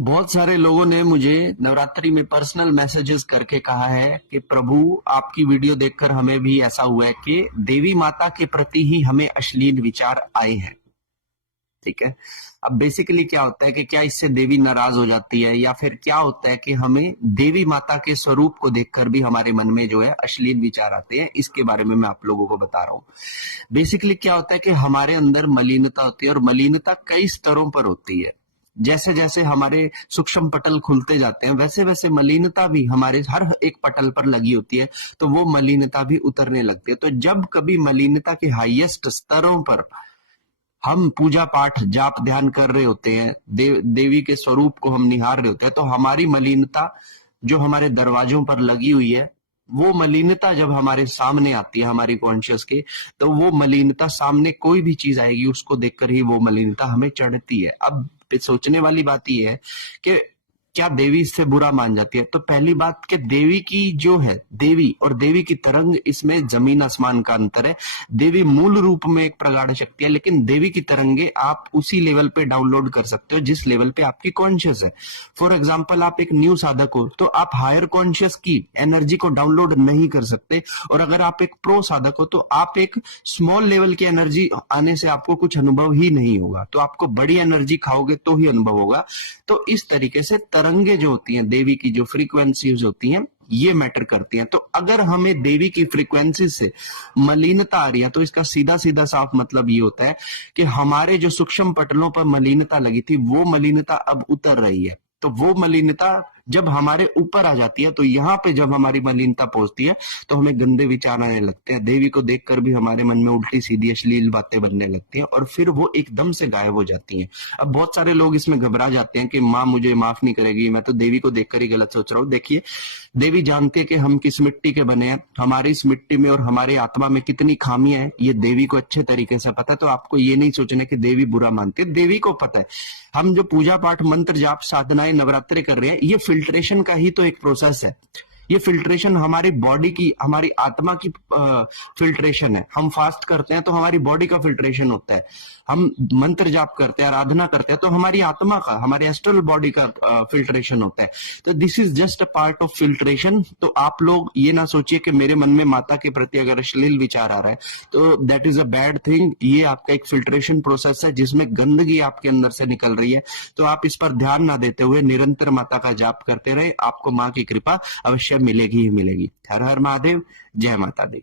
बहुत सारे लोगों ने मुझे नवरात्रि में पर्सनल मैसेजेस करके कहा है कि प्रभु आपकी वीडियो देखकर हमें भी ऐसा हुआ है कि देवी माता के प्रति ही हमें अश्लील विचार आए हैं। ठीक है, अब बेसिकली क्या होता है कि क्या इससे देवी नाराज हो जाती है या फिर क्या होता है कि हमें देवी माता के स्वरूप को देखकर भी हमारे मन में जो है अश्लील विचार आते हैं, इसके बारे में मैं आप लोगों को बता रहा हूँ। बेसिकली क्या होता है कि हमारे अंदर मलिनता होती है और मलिनता कई स्तरों पर होती है। जैसे जैसे हमारे सूक्ष्म पटल खुलते जाते हैं वैसे वैसे मलिनता भी हमारे हर एक पटल पर लगी होती है, तो वो मलिनता भी उतरने लगती है। तो जब कभी मलिनता के हाईएस्ट स्तरों पर हम पूजा पाठ जाप ध्यान कर रहे होते हैं, देवी के स्वरूप को हम निहार रहे होते हैं, तो हमारी मलिनता जो हमारे दरवाजों पर लगी हुई है, वो मलिनता जब हमारे सामने आती है हमारी कॉन्शियस के, तो वो मलिनता सामने कोई भी चीज आएगी उसको देखकर ही वो मलिनता हमें चढ़ती है। अब सोचने वाली बात यह है कि क्या देवी इससे बुरा मान जाती है? तो पहली बात कि देवी की जो है, देवी और देवी की तरंग, इसमें जमीन आसमान का अंतर है। देवी मूल रूप में एक प्रगाढ़ शक्ति है, लेकिन देवी की तरंगे आप उसी लेवल पे डाउनलोड कर सकते हो जिस लेवल पे आपकी कॉन्शियस है। फॉर एग्जाम्पल, आप एक न्यू साधक हो तो आप हायर कॉन्शियस की एनर्जी को डाउनलोड नहीं कर सकते, और अगर आप एक प्रो साधक हो तो आप एक स्मॉल लेवल की एनर्जी आने से आपको कुछ अनुभव ही नहीं होगा, तो आपको बड़ी एनर्जी खाओगे तो ही अनुभव होगा। तो इस तरीके से तरंगे जो होती हैं, देवी की जो फ्रीक्वेंसीज होती हैं, ये मैटर करती हैं। तो अगर हमें देवी की फ्रीक्वेंसी से मलिनता आ रही है तो इसका सीधा सीधा साफ मतलब ये होता है कि हमारे जो सूक्ष्म पटलों पर मलिनता लगी थी वो मलिनता अब उतर रही है। तो वो मलिनता जब हमारे ऊपर आ जाती है, तो यहाँ पे जब हमारी मलिनता पहुंचती है तो हमें गंदे विचार आने लगते हैं। देवी को देखकर भी हमारे मन में उल्टी सीधी अश्लील बातें बनने लगती हैं और फिर वो एकदम से गायब हो जाती हैं। अब बहुत सारे लोग इसमें घबरा जाते हैं कि माँ मुझे माफ नहीं करेगी, मैं तो देवी को देखकर ही गलत सोच रहा हूँ। देखिए, देवी जानती है कि हम किस मिट्टी के बने हैं, हमारी इस मिट्टी में और हमारी आत्मा में कितनी खामियां हैं, ये देवी को अच्छे तरीके से पता है। तो आपको ये नहीं सोचना कि देवी बुरा मानती है, देवी को पता है। हम जो पूजा पाठ मंत्र जाप साधनाएं नवरात्रि कर रहे हैं, ये फिल्ट्रेशन का ही तो एक प्रोसेस है। ये फिल्ट्रेशन हमारी बॉडी की, हमारी आत्मा की फिल्ट्रेशन है। हम फास्ट करते हैं तो हमारी बॉडी का फिल्ट्रेशन होता है, हम मंत्र जाप करते हैं, आराधना करते हैं तो हमारी आत्मा का, हमारे एस्ट्रल बॉडी का फिल्ट्रेशन होता है। तो this is just a part of filtration. तो आप लोग ये ना सोचिए कि मेरे मन में माता के प्रति अगर अश्लील विचार आ रहा है तो that is a bad thing. ये आपका एक फिल्ट्रेशन प्रोसेस है जिसमें गंदगी आपके अंदर से निकल रही है। तो आप इस पर ध्यान ना देते हुए निरंतर माता का जाप करते रहे, आपको माँ की कृपा अवश्य मिलेगी ही मिलेगी। हर हर महादेव, जय माता दी।